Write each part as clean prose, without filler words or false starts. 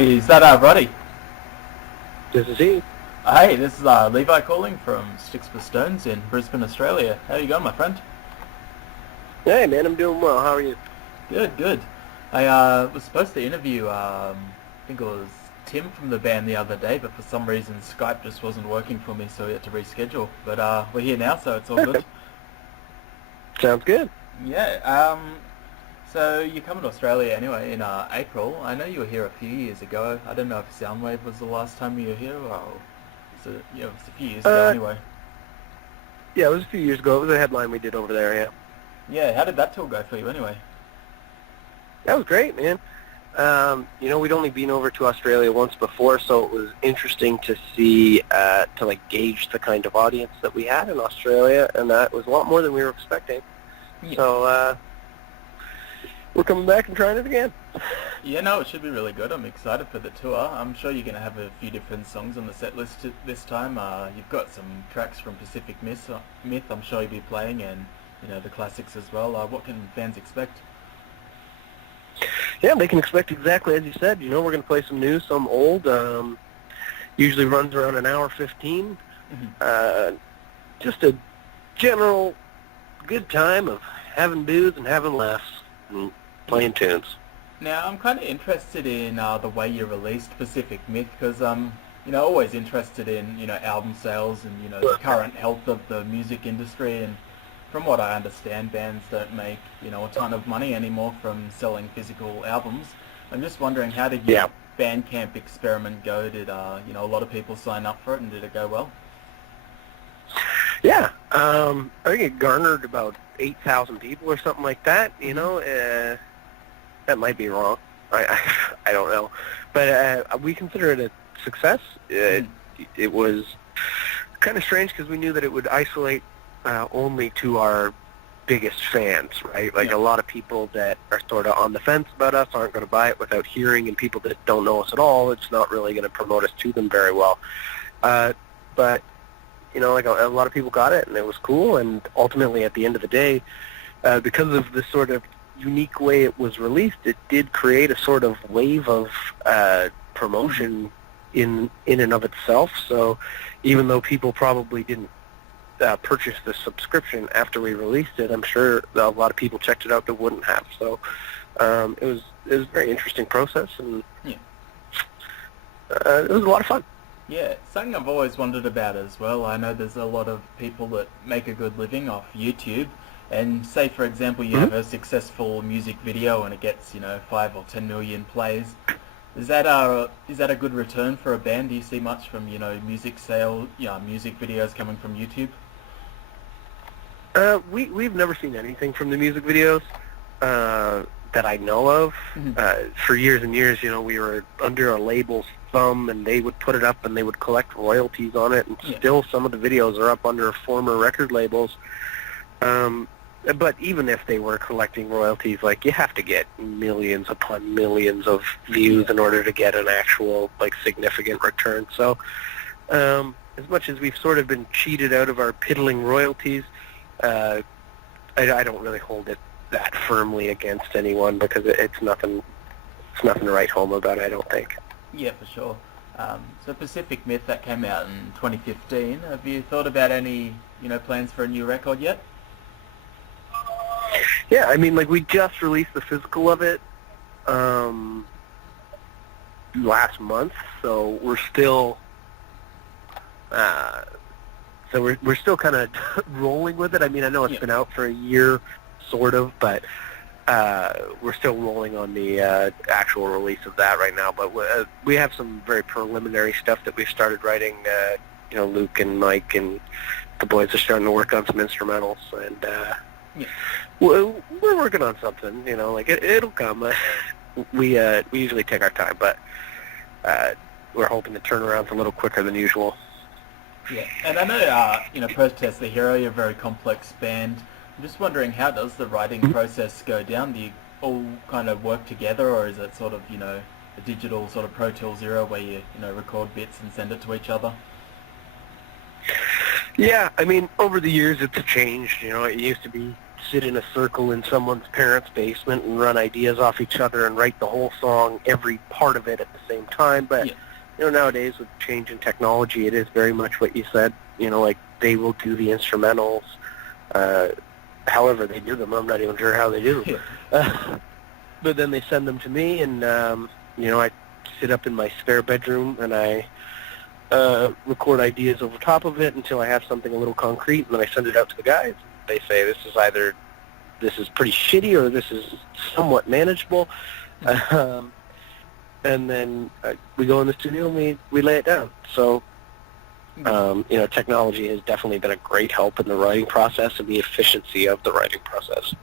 Hey, is that Rody? This is he. Hey, this is Levi calling from Sticks for Stones in Brisbane, Australia. How you going, my friend? Hey, man, I'm doing well. How are you? Good, good. I was supposed to interview, I think it was Tim from the band the other day, but for some reason Skype just wasn't working for me, so we had to reschedule. But we're here now, so it's all good. Okay. Sounds good. Yeah. So you're coming to Australia anyway in April. I know you were here a few years ago. I don't know if Soundwave was the last time you were here, or it was a few years ago Uh, anyway. yeah, it was a few years ago. It was a headline we did over there, yeah. Yeah, how did that tour go for you anyway? That was great, man. We'd only been over to Australia once before, so it was interesting to see, gauge the kind of audience that we had in Australia, and that was a lot more than we were expecting. Yeah. So, we're coming back and trying it again. Yeah, no, it should be really good. I'm excited for the tour. I'm sure you're going to have a few different songs on the set list this time. You've got some tracks from Pacific Myth I'm sure you'll be playing, and the classics as well. What can fans expect? Yeah, they can expect exactly as you said. We're going to play some new, some old. Usually runs around an hour 15. Just a general good time of having booze and having laughs and playing tunes. Now, I'm kind of interested in the way you released Pacific Myth because always interested in album sales and the current health of the music industry. And from what I understand, bands don't make a ton of money anymore from selling physical albums. I'm just wondering, how did your Bandcamp experiment go? Did a lot of people sign up for it, and did it go well? Yeah, I think it garnered about 8,000 people or something like that. That might be wrong. I don't know, but we consider it a success. It was kind of strange because we knew that it would isolate only to our biggest fans, right? Like a lot of people that are sort of on the fence about us aren't going to buy it without hearing, and people that don't know us at all, it's not really going to promote us to them very well. But a lot of people got it, and it was cool. And ultimately, at the end of the day, because of the sort of unique way it was released, it did create a sort of wave of promotion in and of itself. So even though people probably didn't purchase the subscription after we released it, I'm sure a lot of people checked it out that wouldn't have. So it was a very interesting process, and it was a lot of fun. Yeah, something I've always wondered about as well. I know there's a lot of people that make a good living off YouTube, and say, for example, you have a successful music video and it gets 5 or 10 million plays. Is that a good return for a band? Do you see much from music videos coming from YouTube? We've never seen anything from the music videos that I know of. For years and years, we were under a label's thumb, and they would put it up and they would collect royalties on it, and still some of the videos are up under former record labels. But even if they were collecting royalties, you have to get millions upon millions of views in order to get an actual significant return. So as much as we've sort of been cheated out of our piddling royalties, I don't really hold it that firmly against anyone, because it's nothing to write home about, I don't think. Yeah, for sure. So Pacific Myth, that came out in 2015. Have you thought about any plans for a new record yet? Yeah, I mean, we just released the physical of it last month, so we're still we're still kind of rolling with it. I mean, I know it's been out for a year, sort of, but we're still rolling on the actual release of that right now. But we have some very preliminary stuff that we've started writing. Luke and Mike and the boys are starting to work on some instrumentals, and we're working on something. It'll come. We usually take our time, but we're hoping the turnaround's a little quicker than usual. Yeah, and I know Protest the Hero, you're a very complex band. I'm just wondering, how does the writing process go down? Do you all kind of work together, or is it sort of a digital sort of Pro Tools era where you record bits and send it to each other? Yeah, I mean, over the years it's changed. It used to be sit in a circle in someone's parents' basement and run ideas off each other and write the whole song, every part of it at the same time. But, Yeah. Nowadays with change in technology, it is very much what you said. Like they will do the instrumentals. However they do them, I'm not even sure how they do them. Yeah. But then they send them to me, and, I sit up in my spare bedroom and I record ideas over top of it until I have something a little concrete, and then I send it out to the guys. They say this is pretty shitty or this is somewhat manageable. And then we go in the studio and we lay it down. So, technology has definitely been a great help in the writing process and the efficiency of the writing process.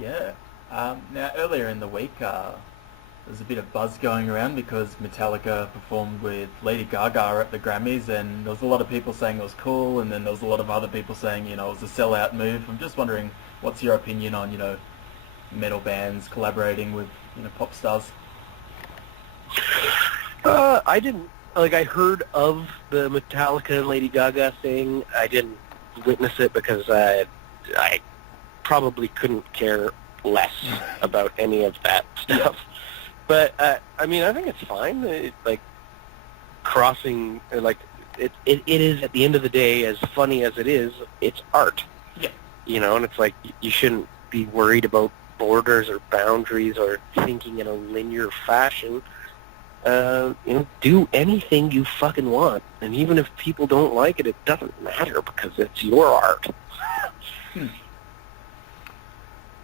Yeah. Now, earlier in the week, there's a bit of buzz going around because Metallica performed with Lady Gaga at the Grammys, and there was a lot of people saying it was cool, and then there was a lot of other people saying, it was a sellout move. I'm just wondering, what's your opinion on, metal bands collaborating with, pop stars? I didn't, I heard of the Metallica and Lady Gaga thing. I didn't witness it because I probably couldn't care less about any of that stuff. But, I think it's fine. Crossing, it is, at the end of the day, as funny as it is, it's art. Yeah. And it's like, you shouldn't be worried about borders or boundaries or thinking in a linear fashion. Do anything you fucking want. And even if people don't like it, it doesn't matter because it's your art.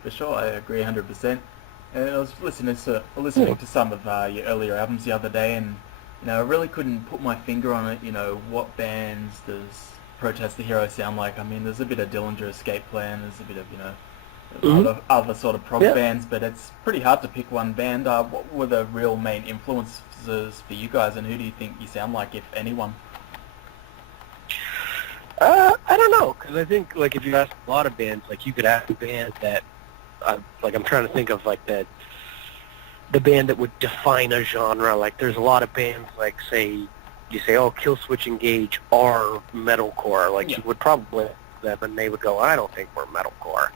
For sure, I agree 100%. And I was listening to some of your earlier albums the other day, and I really couldn't put my finger on it. What bands does Protest the Hero sound like? I mean, there's a bit of Dillinger Escape Plan, there's a bit of other sort of prog bands, but it's pretty hard to pick one band. What were the real main influences for you guys, and who do you think you sound like, if anyone? I don't know, because I think if you ask a lot of bands, you could ask a band that. I'm trying to think of the band that would define a genre. There's a lot of bands you say, oh, Killswitch Engage are metalcore. You would probably them and they would go, I don't think we're metalcore.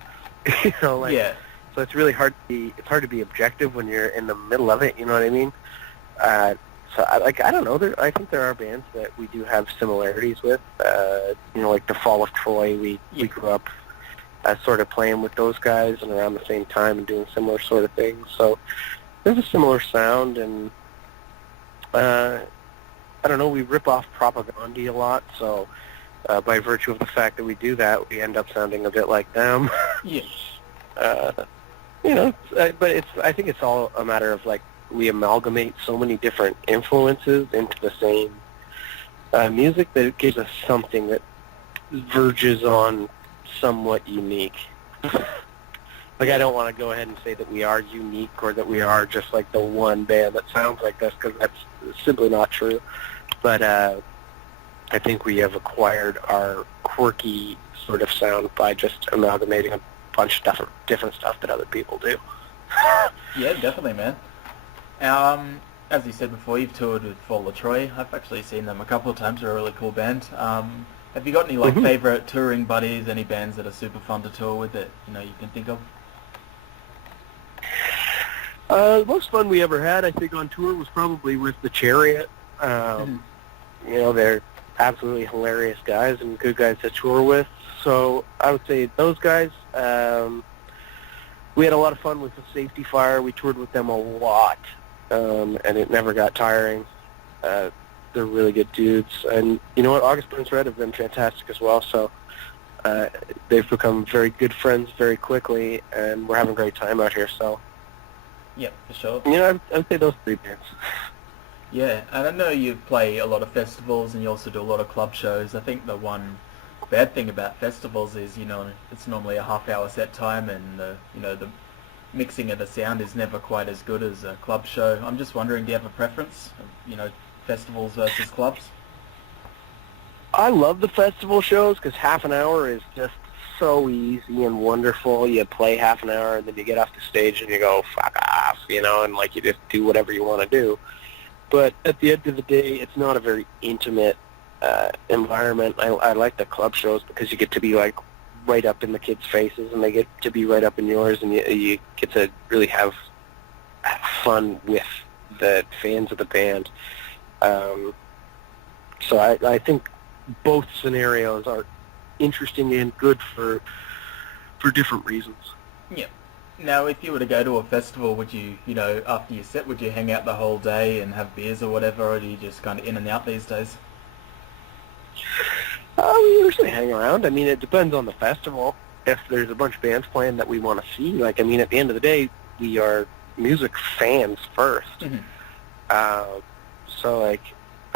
Yeah. So it's really hard to be objective when you're in the middle of it. You know what I mean? So I don't know. I think there are bands that we do have similarities with. Like the Fall of Troy. We grew up. Sort of playing with those guys and around the same time and doing similar sort of things. So there's a similar sound, and I don't know, we rip off Propagandhi a lot, so by virtue of the fact that we do that, we end up sounding a bit like them. Yeah. But I think it's all a matter of we amalgamate so many different influences into the same music that it gives us something that verges on somewhat unique. I don't want to go ahead and say that we are unique or that we are just the one band that sounds like this, because that's simply not true. But I think we have acquired our quirky sort of sound by just amalgamating a bunch of different stuff that other people do. Yeah, definitely, man. As you said before, you've toured with Fall of Troy. I've actually seen them a couple of times. They're a really cool band. Have you got any favorite touring buddies? Any bands that are super fun to tour with that you can think of? The most fun we ever had, I think, on tour was probably with the Chariot. They're absolutely hilarious guys and good guys to tour with. So I would say those guys. We had a lot of fun with the Safety Fire. We toured with them a lot, and it never got tiring. They're really good dudes. And you know what? August Burns Red have been fantastic as well. So they've become very good friends very quickly, and we're having a great time out here. So yeah, for sure. I'd say those three bands. Yeah, and I know you play a lot of festivals and you also do a lot of club shows. I think the one bad thing about festivals is, it's normally a half-hour set time, and the mixing of the sound is never quite as good as a club show. I'm just wondering, do you have a preference? Festivals versus clubs? I love the festival shows because half an hour is just so easy and wonderful. You play half an hour and then you get off the stage and you go, fuck off, and you just do whatever you want to do. But at the end of the day, it's not a very intimate environment. I like the club shows because you get to be right up in the kids' faces, and they get to be right up in yours, and you get to really have fun with the fans of the band. So I think both scenarios are interesting and good for different reasons. Yeah. Now, if you were to go to a festival, would you, after your set, would you hang out the whole day and have beers or whatever, or do you just kind of in and out these days? We usually hang around. I mean, it depends on the festival. If there's a bunch of bands playing that we want to see, at the end of the day, we are music fans first. Mm-hmm. So, I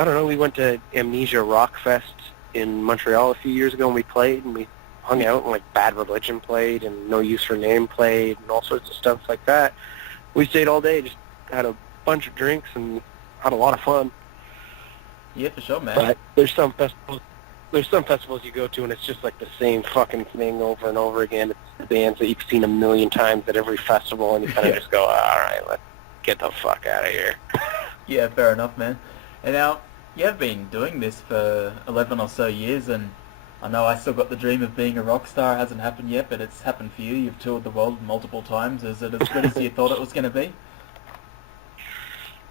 don't know, we went to Amnesia Rock Fest in Montreal a few years ago, and we played, and we hung out, and Bad Religion played, and No Use for Name played, and all sorts of stuff like that. We stayed all day, just had a bunch of drinks, and had a lot of fun. Yeah, for sure, man. But there's some festivals you go to, and it's just the same fucking thing over and over again. It's the bands that you've seen a million times at every festival, and you kind of just go, all right, let's get the fuck out of here. Yeah, fair enough, man. And now, you have been doing this for 11 or so years, and I know I still got the dream of being a rock star. It hasn't happened yet, but it's happened for you. You've toured the world multiple times. Is it as good as you thought it was going to be?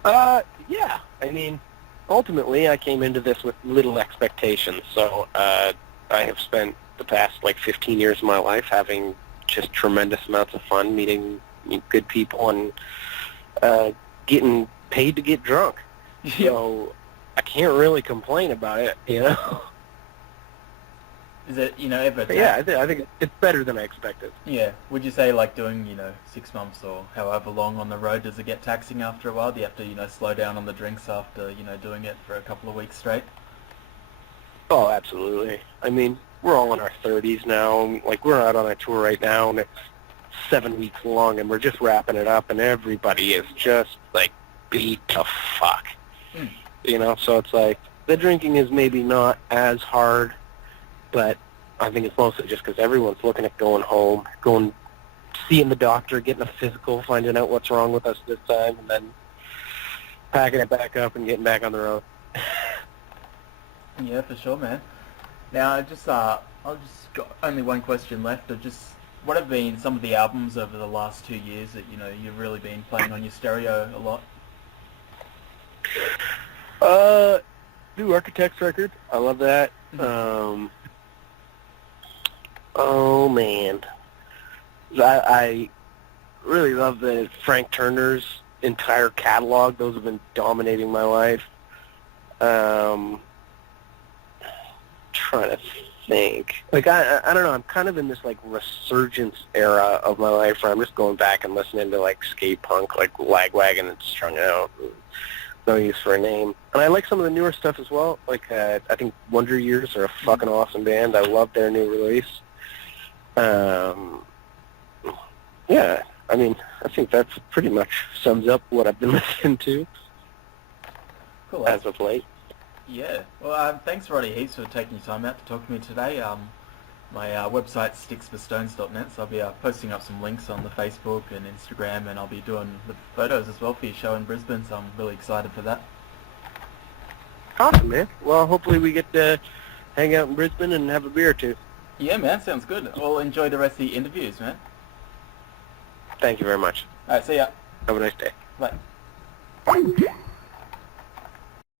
Yeah. I mean, ultimately, I came into this with little expectations. So I have spent the past 15 years of my life having just tremendous amounts of fun, meeting good people, and getting paid to get drunk. So I can't really complain about it, Is it, ever... Yeah, I think it's better than I expected. Yeah. Would you say, doing, 6 months or however long on the road, does it get taxing after a while? Do you have to, slow down on the drinks after, doing it for a couple of weeks straight? Oh, absolutely. I mean, we're all in our 30s now. We're out on a tour right now, and it's 7 weeks long, and we're just wrapping it up, and everybody is just, beat to fuck. So it's the drinking is maybe not as hard, but I think it's mostly just because everyone's looking at going home, seeing the doctor, getting a physical, finding out what's wrong with us this time, and then packing it back up and getting back on the road. Yeah, for sure, man. Now, I'll just got only one question left. What have been some of the albums over the last 2 years that, you've really been playing on your stereo a lot? New Architects record. I love that. Oh, man. I really love the Frank Turner's entire catalog. Those have been dominating my life. Trying to think. I don't know. I'm kind of in this, resurgence era of my life where I'm just going back and listening to, skate punk, Lagwagon and Strung Out. No Use for a Name. And I like some of the newer stuff as well. I think Wonder Years are a fucking awesome band. I love their new release. Yeah, I mean, I think that's pretty much sums up what I've been listening to Cool. as of late. Yeah. Well, thanks, Roddy, heaps for taking your time out to talk to me today. My website's sticksforstones.net, so I'll be posting up some links on the Facebook and Instagram, and I'll be doing the photos as well for your show in Brisbane, so I'm really excited for that. Awesome, man. Well, hopefully we get to hang out in Brisbane and have a beer or two. Yeah, man, sounds good. Well, enjoy the rest of the interviews, man. Thank you very much. All right, see ya. Have a nice day. Bye.